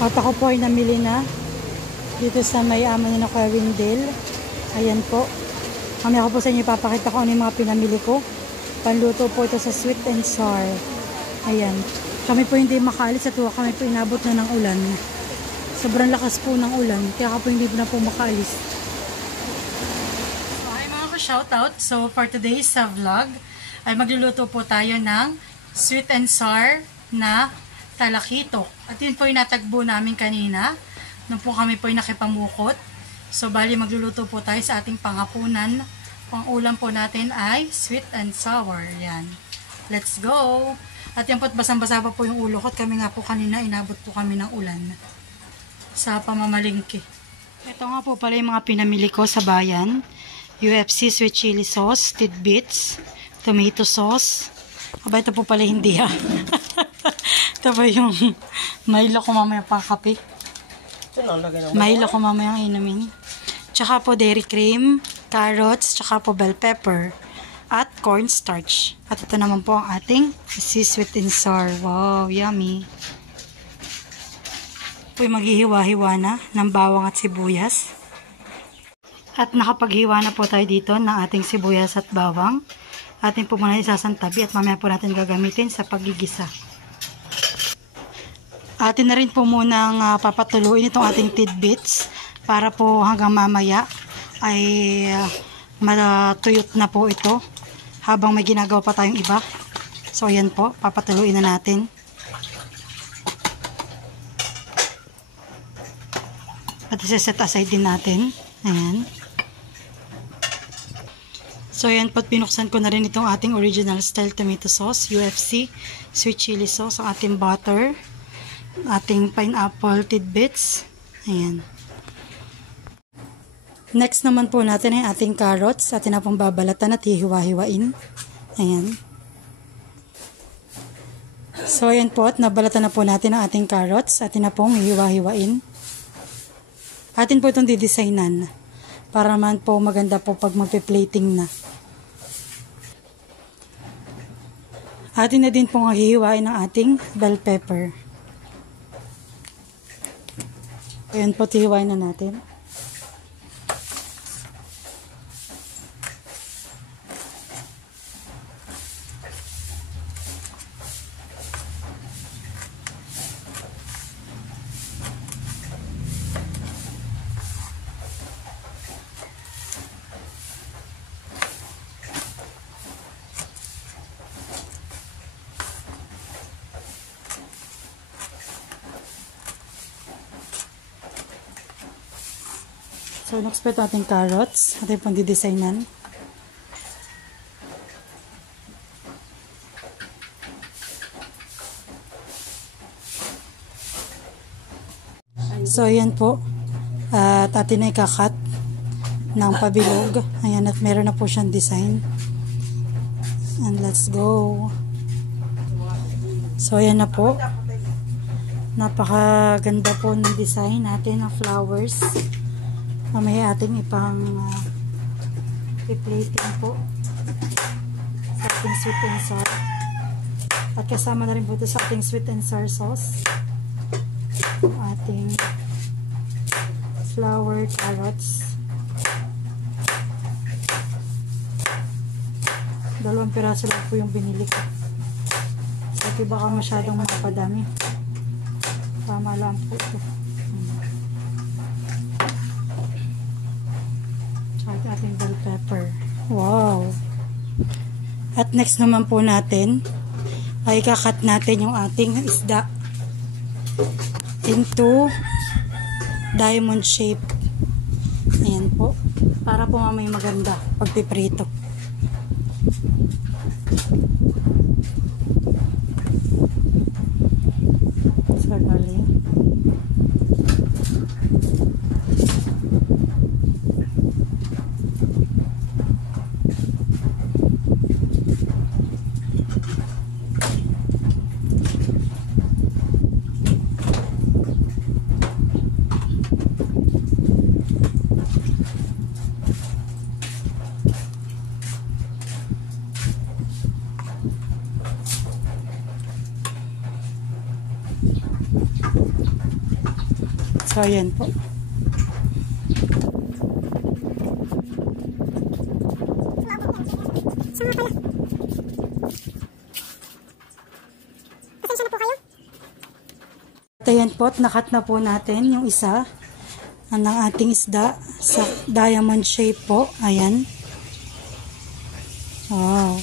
At ako po ay namili na dito sa may amo na Kuya Windel. Ayan po. Mamaya ko po sa inyo ipapakita ko ano yung mga pinamili ko. Panluto po ito sa sweet and sour. Ayan. Kami po hindi makaalis at kami po inabot na ng ulan. Sobrang lakas po ng ulan. Kaya po hindi na po makaalis. So, ay mga ka-shoutout. So, for today's vlog, ay magluluto po tayo ng sweet and sour na talakitok. At yun po yung natagbo namin kanina. Nung po kami po yung nakipamukot. So, bali magluluto po tayo sa ating panghapunan. Ang ulam po natin ay sweet and sour. Yan. Let's go! At yan po't basang-basa pa po yung ulo ko. At kami nga po kanina, inabot po kami ng ulan sa pamamalingki. Ito nga po pala yung mga pinamili ko sa bayan. UFC sweet chili sauce, tidbits, tomato sauce. Aba, ito po pala hindi ha. Ito po yung Milo ko mamaya pakape. Milo ko mamaya ang inumin. Tsaka po dairy cream, carrots, tsaka po bell pepper, at cornstarch. At ito naman po ang ating sweet and sour. Wow, yummy. Po yung maghihiwa-hiwa na ng bawang at sibuyas. At nakapaghiwa na po tayo dito ng ating sibuyas at bawang. Atin po muna isasantabi at mamaya po natin gagamitin sa paggigisa. Atin na rin po munang papatuluin itong ating tidbits para po hanggang mamaya ay matuyot na po ito habang may ginagawa pa tayong iba. So ayan po, papatuluin na natin. At isa-set aside din natin. Ayan. So ayan po, pinuksan ko na rin itong ating original style tomato sauce, UFC sweet chili sauce, ang ating butter, ating pineapple tidbits. Ayan. Next naman po natin ay ating carrots. Atin na pong babalatan at hihiwa-hiwain. Ayan. So, ayan po. At nabalatan na po natin ang ating carrots. Atin na pong hihiwa-hiwain. Atin po itong didesignan. Para naman po maganda po pag magpe-plating na. Atin na din pong hihiwain ang ating bell pepper. Ayan po, hihiwain na natin. So, next po ito ating carrots. Ating pang didesignan. So, ayan po. At atin na ikakat ng pabilog. Ayan, at meron na po siyang design. And let's go. So, ayan na po. Napakaganda po ng design natin ng flowers. Mamaya ating ipang i-plating po sa ating sweet and sour. At kasama na rin po ito sa ating sweet and sour sauce. Ating flower carrots. 2 piraso lang po yung binili ko. So, ito baka masyadong mapadami. Tama lang po ito. Ating bell pepper. Wow! At next naman po natin ay kakat natin yung ating isda into diamond shape. Ayan po. Para po mamay maganda pag piprito. So, galing. So, ayan po. At ayan po, nakat na po natin yung isa ng ating isda sa diamond shape po. Ayan. Wow.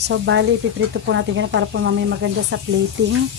So, bali, ipiprito po natin ganun para po mamay maganda sa plating.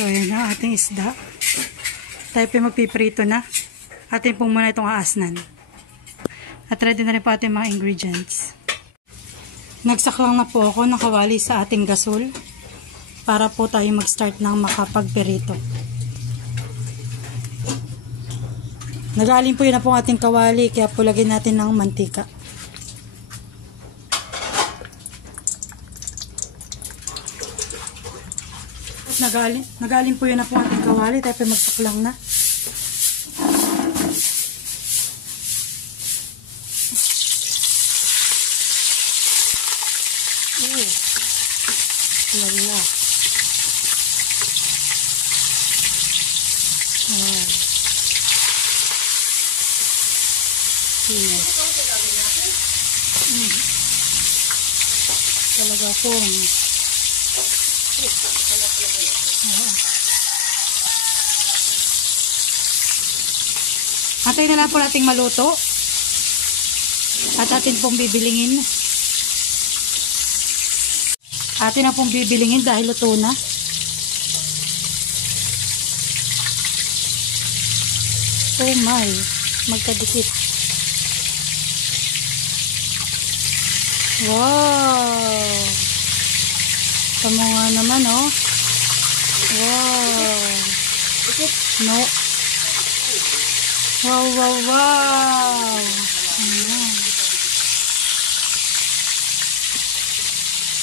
So, yun na ating isda. Tayo po magpiprito na. Atin po muna itong aasnan. At ready na rin po ating mga ingredients. Nagsaklang na po ako ng kawali sa ating gasol para po tayo mag-start ng makapagperito. Nagaling po yun na po ating kawali kaya po lagyan natin ng mantika. Nagaling po yun na po ating kawali. Tayo po magsaklang na. Lala. Oh. Talaga pong Antayin na lang po nating maluto at atin pong bibilingin. Atin na pong bibilingin dahil luto na. Oh my, magkadikit. Wow! Tama nga naman, oh. Wow! No. Wow, wow, wow! Ayan.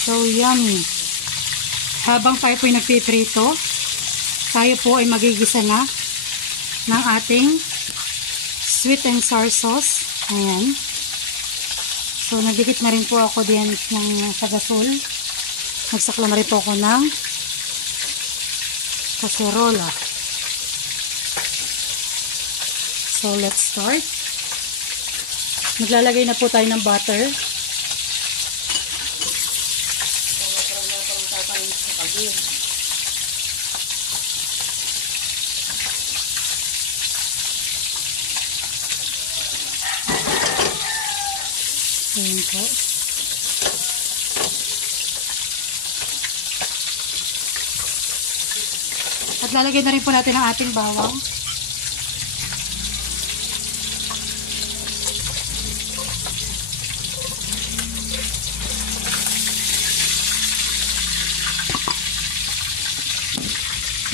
So, yummy. Habang tayo po ay nagpiprito, tayo po ay magigisa na ng ating sweet and sour sauce. Ayan. So, nagdikit na rin po ako diyan ng tagasol. Nagsakla na rin po ako ng kaserola. So, let's start. Naglalagay na po tayo ng butter. Ayan po. At lalagay na rin po natin ang ating bawang.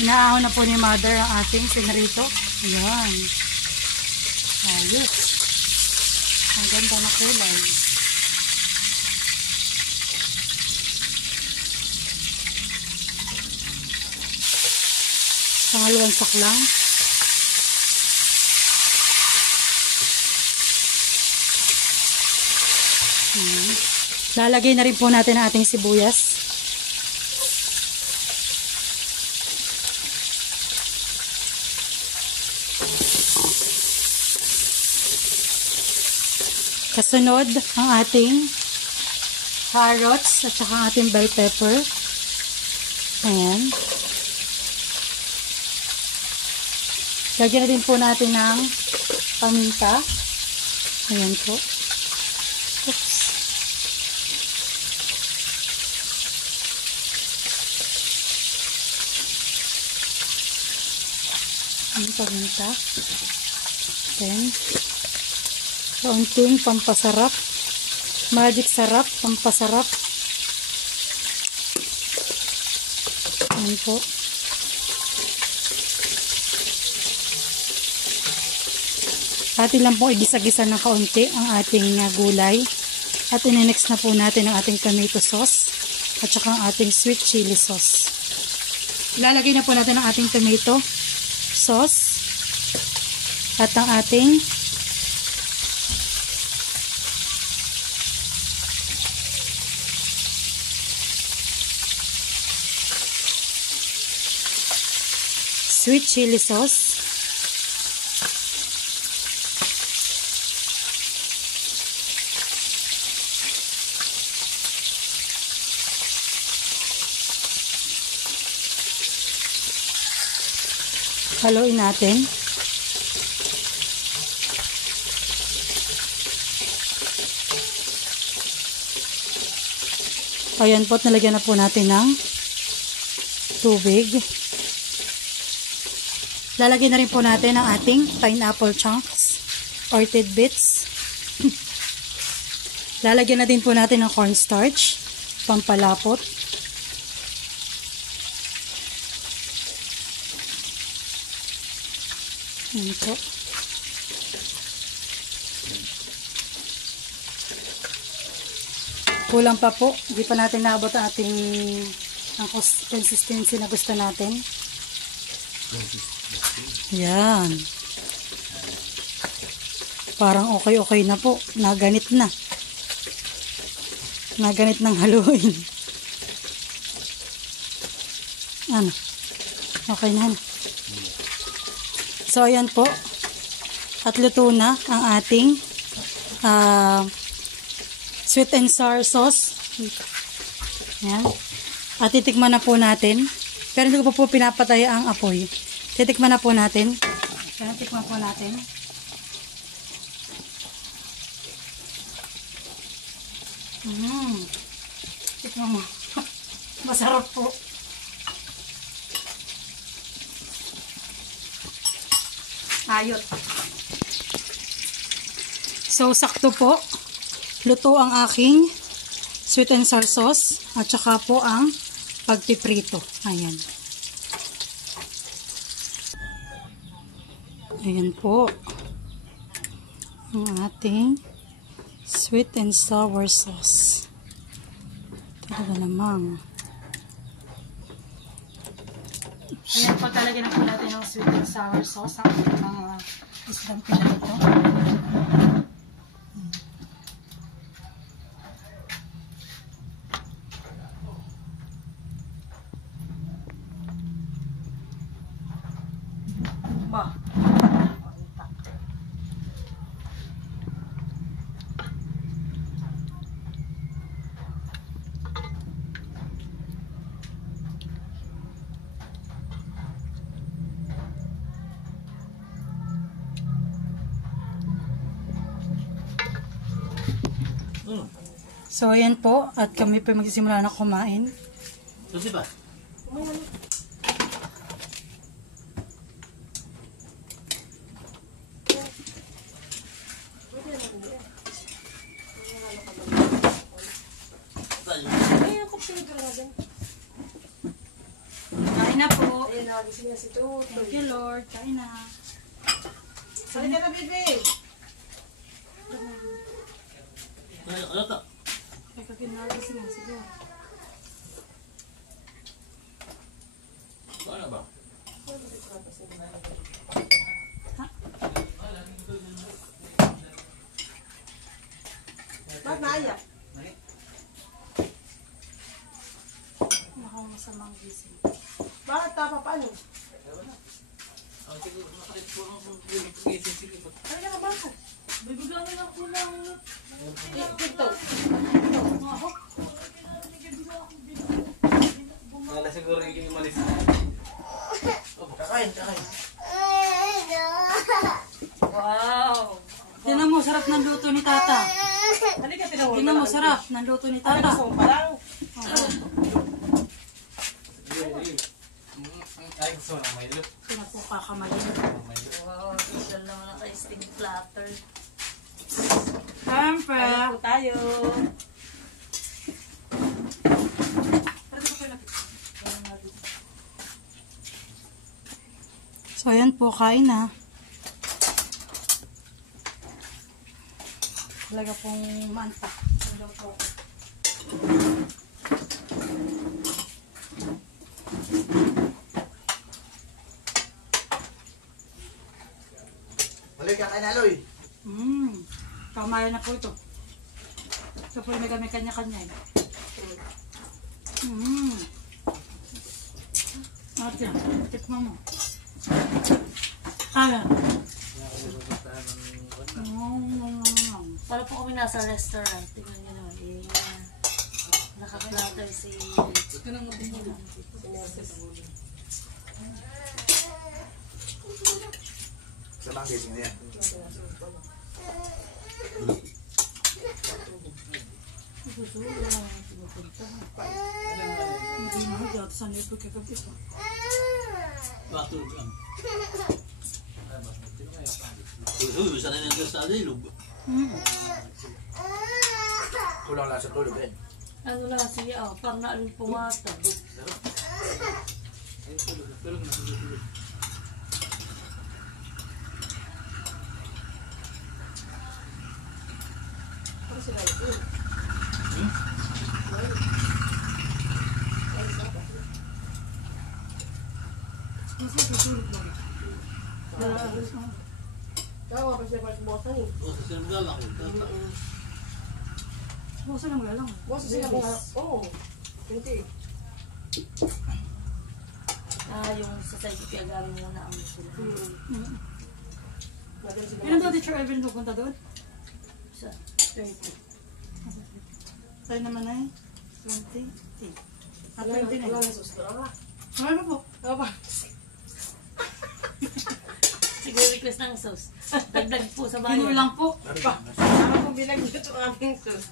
Inaahon na po ni Mother ang ating pinarito. Ayan. Ayos. Ang ganda na kulay. Pangalawang saklang. Lalagay na rin po natin ang ating sibuyas. Kasunod, ang ating carrots at saka ang ating bell pepper. Ayan. Lagyan na din po natin ng paminta. Ayan po. Oops. Ayan, paminta. Then, kaunting pampasarap. Magic sarap, pampasarap. Ayan po. Atin lang po igisa-gisa ng kaunti ang ating gulay. At inenext na po natin ang ating tomato sauce at saka ang ating sweet chili sauce. Ilalagay na po natin ang ating tomato sauce at ang ating sweet chili sauce. Haluin natin. Ayan po, nalagyan na po natin ng tubig. Lalagyan na rin po natin ang ating pineapple chunks or tidbits. Lalagyan na din po natin ng cornstarch, pampalapot. Ayan po. Kulang pa po. Hindi pa natin naabot ang ating consistency na gusto natin. Yan. Parang okay na po. Naganit na. Naganit ng haluin. Ano? Okay na. So, ayan po. At luto na ang ating sweet and sour sauce. Ayan. At titikman na po natin. Pero hindi ko po pinapatay ang apoy. Titikman na po natin. Ayan, tikman po natin. Tikman mo. Masarap po. Ayot. So, sakto po. Luto ang aking sweet and sour sauce. At saka po ang pagpiprito. Ayan. Ayan po. Ang ating sweet and sour sauce. Talaga namang. Ayan po, talaga na po natin yung sweet and sour sauce. Ang mga isdang pinalito. Ba? So, ayan po. At kami po magsisimula na kumain. Susi ba? Kain na po. Thank you, Lord. Kain na. Kain ka na, baby. Ano to? Nagkakinagis na. Sige. Ano ba? Bakit naiyak? Masamang gising. Bakit tapa paano? Ang siguro nakalit po ang gising. Ano ka bakit? Bibigyan na lang po ng... Ito. Wala siguro yung umalis. Kakain. Wow! Tingnan mo, sarap ng luto ni Tata. Halika, tinawag. Tingnan mo, sarap ng luto ni Ano Tata. gusto mo pa lang? Ay, gusto mo ng Milo. Ito na po kakamali. Wow, social naman ang ka-steam platter. Siyempre. Ano po tayo? So, ayan po, kain na. Talaga pong manta. Talaga po. Balik ka kain aloy. Kamaya na po ito. So, po may kami kanya-kanya eh. Ate, tikman mo. Kaya. Para po kami nasa restaurant. Tingnan nyo naman. Naka-platter si... Sa bangkit nga yan. Hindi mo, dito sa nito kagabi pa. Bakit lang? Uy, sana nandun sa alilog. Kulang lang sa tulog eh. Ano na siya, parang naalumpungatan. Tulog na. Ano sila ito? Kasi tutulog lang. Tawa pa siya pa buwasan eh. O, sa sinabla lang. Busa lang wala lang. Buwasan sila mga... Oo. Hindi. Yung sa side kaya gawin mo na ang sila. Madali sila. Ilan daw teacher Evelyn pupunta doon? Sa 30. Tayo naman ay 20. At Wala 20 na. na susto. Ano po? Aba. Siguro request ng sauce. Dagdag po sa bayan. Kinulang po. Ano po binagdito ang aming sus?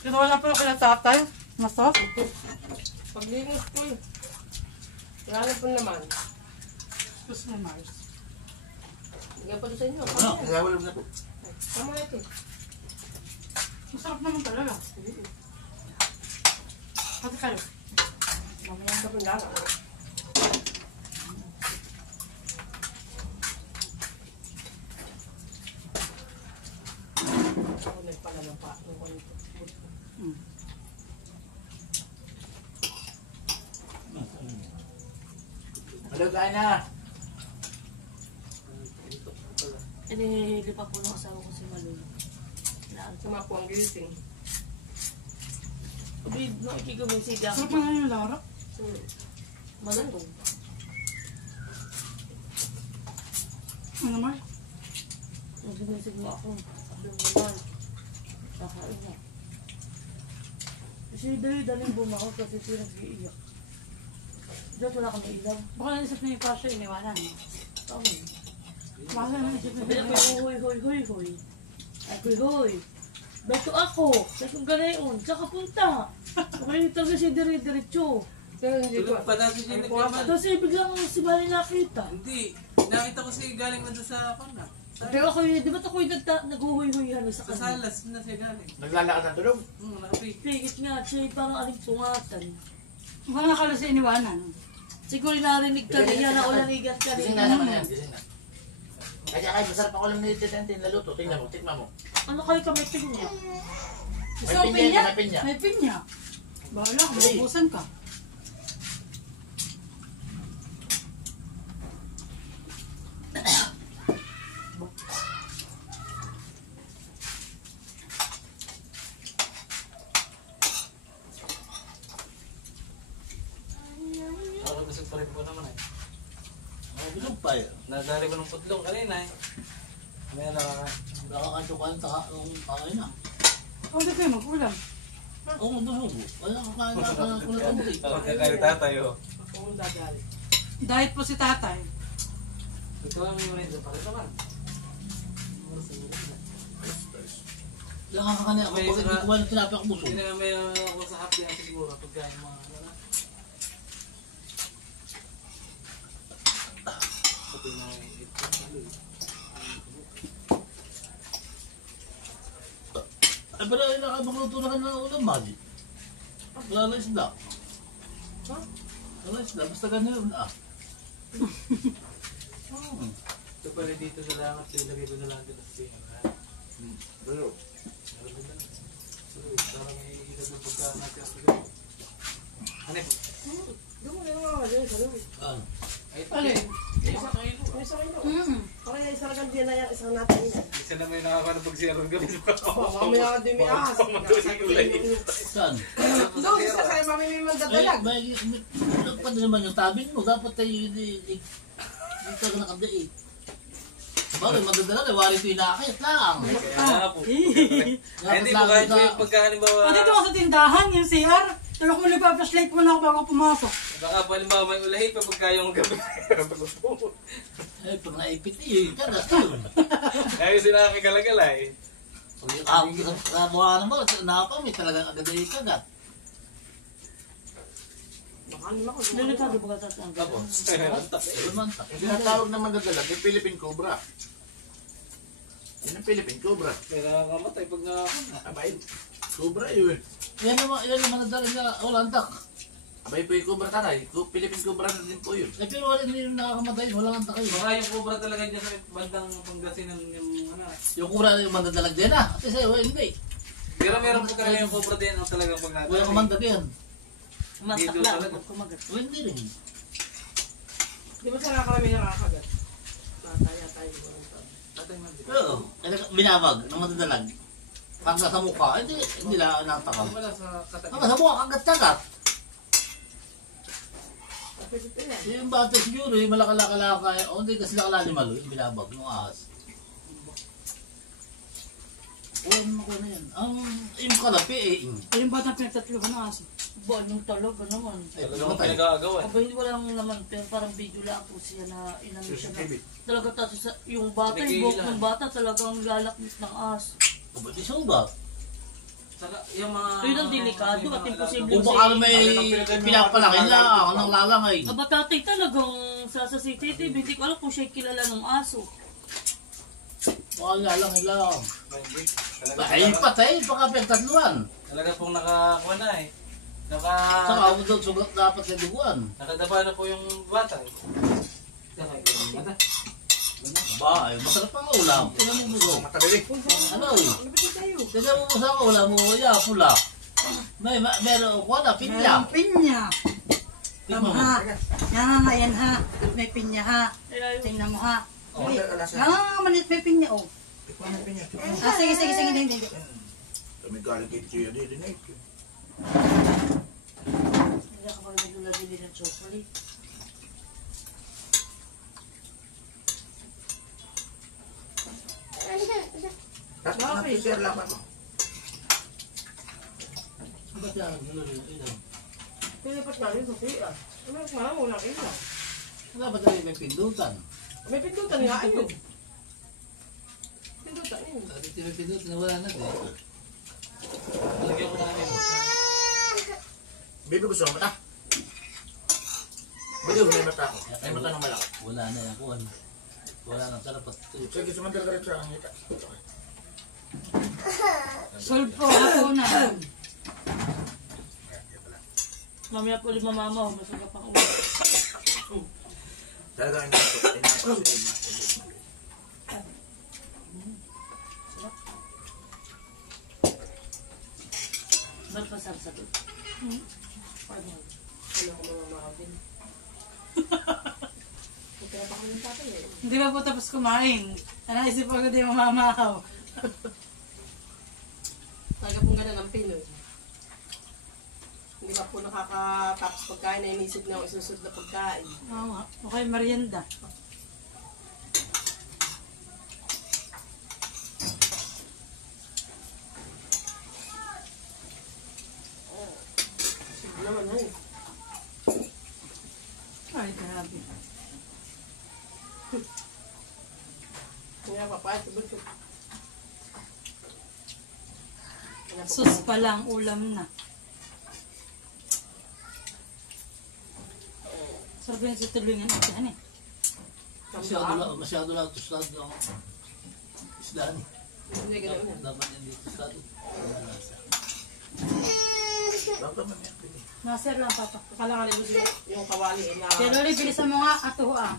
Kinulang po kina tatay. Masarap. Paglinis ko eh. Wala na po naman. Tapos may Mars. Bigyan pa doon sa inyo. Ano? Nagawalog na po. Tama na ito. Masarap naman talaga. Pati kayo. Mamaya ka po lang. Ako nagpalampa. Malog kain na. Lipa po ng asawa ko si Malul. Sama po ang gising. Abid, no, ikigawin si Jack. Sarap na yung Laura. Malutong. Ano Mars? Ang ginisig mo ako. Lumimal. Kakain na. Kasi dali-daling bumako kasi siya nag-iiyak. Dito wala kang ilaw. Baka naisip na yung pasya iniwanan. Tama. Baka naisip na Sabi yung ako, hoy. Ay, hoy. Beto ako. Sa kong ganayon. Sa kapunta. Kapag talaga siya dire-diretso. Pero hindi ko. Tulog pa dati siya nagkaman. Tapos biglang si Bali nakita. Hindi. Nakita ko siya galing na doon sa kona. Pero ako yun, di ba't ako yung nag-uhuy-huy sa Sa kanya? salas na siya galing. Naglalakad ng tulog. Nakapi. Pigit nga, siya parang aling-tungatan. Baka nakala sa iniwanan. Siguro narinig ka niya na ulanigan ka Gising niya. na naman yan. Gising na. Kaya kahit masarap ako lang nilitin naluto. Tingnan mo, tikman mo. Ano kayo kamiting niya? Gusto May mo pinya, pinya? may pinya. May pinya. Bahala, mabubusan ka. Ako busog pa rin po naman eh. Ay, busog pa yun. Nadali ko ng putlong kanina eh. May na. Nakakasukan sa yung kain na. Oh, di kayo mag-ulam. Oo, busog. Wala kakain na kulang mo eh. Tawag ka kayo tatayo. Ako ang dadali. Diet po si tatay. Ito ang yung rin. Pakita man. Nakakakanya ako pag hindi ko wala tinapay ako busog. Hindi na may ako sa happy ang siguro pagkain mga ano na. Pati na ito. Ay, pala nakabakluto na ka ng ulam, Madi. Wala na isda. Ha? Wala isda, basta ganyan ah. Ito pala dito sa langat. Ilagay ko na lang dito sa sinang. Pero, Parang may ilag ng pagkain natin. Ano? Doon mo yung mga dyan sa loob. ah, Ay, ito. Alin? Isa kayo. May isa kayo. Mm. Parang yung isang gandiyan na yung isang natin. Isa na may nakakano pag siya rin gawin sa Mamaya ka din may ahas. saan? Doon, isa sa'yo mami may mandadalag. May pa din naman yung tabin mo. Dapat tayo hindi ka nakadaig. Sabagay, madadala, wari ko inakit lang. Kaya po. Ay, hindi po kahit po yung pagkahalimbawa. O, dito ako sa tindahan, yung CR. Tulok mo lang pa, flashlight mo na ako bago pumasok. Baka po halimbawa may ulahi pa pagka yung gabi. Eh, pag naipit eh, kagat yun. Kaya yung sila kagalagala eh. Pag yung kabuha naman, nakapamit talagang agad ay kagat. Baka naman ako. Delikado ba ka tatang? Tapos, Lumantak. Yung tinatawag na magagalag, yung Philippine Cobra. Yun ang Philippine Cobra. may nakakamatay pag Abay, Cobra yun. Yan naman nadala niya, walang tak. Abay po yung Cobra taray. Philippine Cobra na din po yun. Eh, pero wala hindi nakakamatay, walang antak kayo. Baka yung cobra talaga dyan sa bandang Pangasinan yung ano. Yung kura yung mandadalag din ah. At isa, hindi. Pero meron po talaga yung cobra din ang talagang pag natin. Walang kamandag yan. Masak Dito lang. talaga. Kumagat. O hindi rin. Di ba sa nakarami nakakagat? Tataya tayo. Tatay man din. Oo, binabag ng mandadalag. Pag nasa mukha, hindi lang natakal. Wala sa Pag katabi. nasa mukha, kagat-kagat. Pwede pa yan. Yung bata siguro, yung malakalaka, o hindi kasi nakalalim malo, yung binabag, yung ahas. O, ano ko na yan? Yung kalapi eh. Ay, yung bata pinagtatluhan ng aso. Ba, yung talaga naman. Ay, Talagang patay. pinag-aagawan. Aba, hindi wala naman, pero parang video lang po siya na inano siya na. Talaga tapos yung bata, yung buhok ng bata talagang lalakmit ng aso. O, ba't isang ba? Saka yung mga... Yun ang delikado at imposible. Kung baka may pinapalaki lang, ang lalangay. Aba tatay talagang sa CCTV, hindi ko alam kung siya kilala ng aso. Baka lalangay lang. Talaga Ay, patay, baka pagtatluan. Talaga pong nakakuha na eh. Saka ako doon, sugat dapat sa duguan. Nakadaba na po yung bata eh. Ba, ay, masarap ang ulam. Tingnan mo mo. Matabili. Ano eh? Lapit tayo. Tingnan mo sa ulam mo, ya, pula. Meron ko na, pinya. Mayroong pinya. Tingnan mo. Ha. Yan ha, yan ha. May pinya ha. Tingnan mo ha. Oh, Manit may pinya oh. Tikman natin yan. Ah, sige, hindi. Kami galing kay Chia, di din eh. Hindi ka pa naglalagay ng chocolate. Tapos natin sir laban mo. Ba't yan? Ano? Pilipat natin sa siya. Ano nga, wala kayo. Dapat tayo may pindutan. May pindutan nga ayun. Pindutan yun. Dati may pindutan, wala na din. Lagyan ko na rin. Baby, gusto mo mata? Baby, may mata ako. May mata ng malaki. Wala na yan, kuhan. Wala na, sarap at Sige, gusto mo talaga rin sa ang ita. Solve po ako na. Mamaya po ulit mamamaw, masagap ang ulo. Talaga inato sa ima. Ba't masarap doon? Ano ko mga makapin. Kaya pa kami ng tatay eh. Hindi pa po tapos kumain. Naisip ko di mamamahaw. Talaga pong ganun ang Pinoy. Hindi ba po nakakatapos pagkain na inisip na ang isusunod na pagkain. Oo nga. Okay, merienda. Papayat sa bunso. Sus pa lang, ulam na. Sarap yun sa tulungan at yan eh. Masyado lang tostado ng isda ni. Hindi gano'n yan. Dapat hindi tostado. Dapat man yan. Pili. Maser lang, papa. Akala ka rin yung kawali na... Kaya Loli, bilisan mo nga ato ah.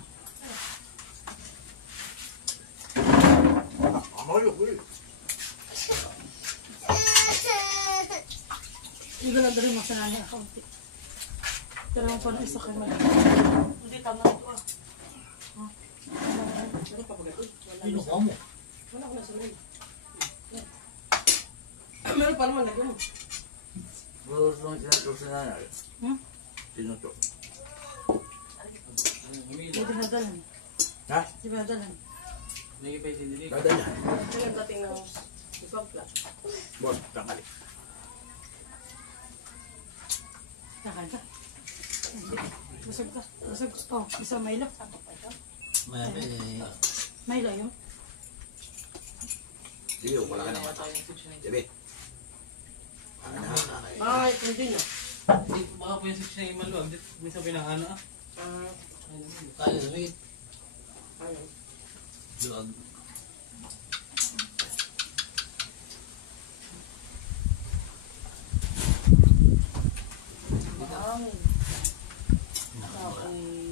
Amayo ko eh. Hindi ko lang dali mo sa nanay ako. Pero ang pa ng isa kayo. Hindi, tama ito ah. Ano pa pagkat? Sino ka mo? Wala ko na sa loob. Meron pa naman lagyan mo. Pero nung sinato sa nanay. Sinuto. Hindi dinadalan. Ha? Hindi dinadalan. Dadala. Yan ang dating ng ipagpla. Boss, tangali. Takal ka. Hindi. Busog ka. Busog. Oh, isa Milo. Mayroon Milo yun. Sige, wala ka na mata. Sige. Bakit? Hindi na. Baka po yung 6 na imaluag. May sabi ng ano ah. Kaya lumit. Ayun. Luag.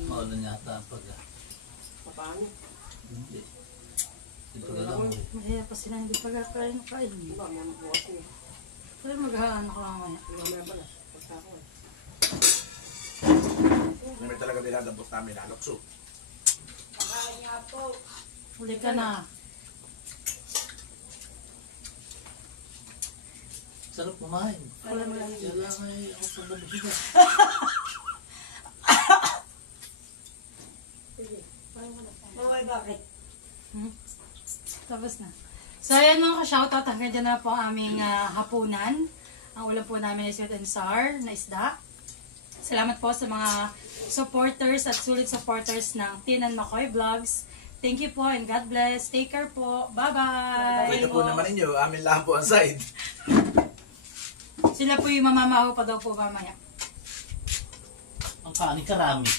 Maulan yata pag Papaano? hindi. Ito ka lang. Mahaya pa sila hindi pa kakain. Diba, mabukas niya. Pero maghahaan ako lang maya. Mamaya pala. Pagkako eh. Namin talaga dinadabot namin na alokso. Huli ka na. Sarap kumain. Wala mo lang. Kaya lang ay ako sa nabusika. Maway, bakit? Tapos na. So, ayan mga ka-shoutout. Hanggang dyan na po ang aming hapunan. Ang ulam po namin ay sweet and sour na isda. Salamat po sa mga supporters at sulit supporters ng Tin and McCoy Vlogs. Thank you po and God bless. Take care po. Bye-bye! Ito po naman ninyo, amin lang po ang side. Sila po yung mamamaho pa daw po mamaya. Ang kanin karami.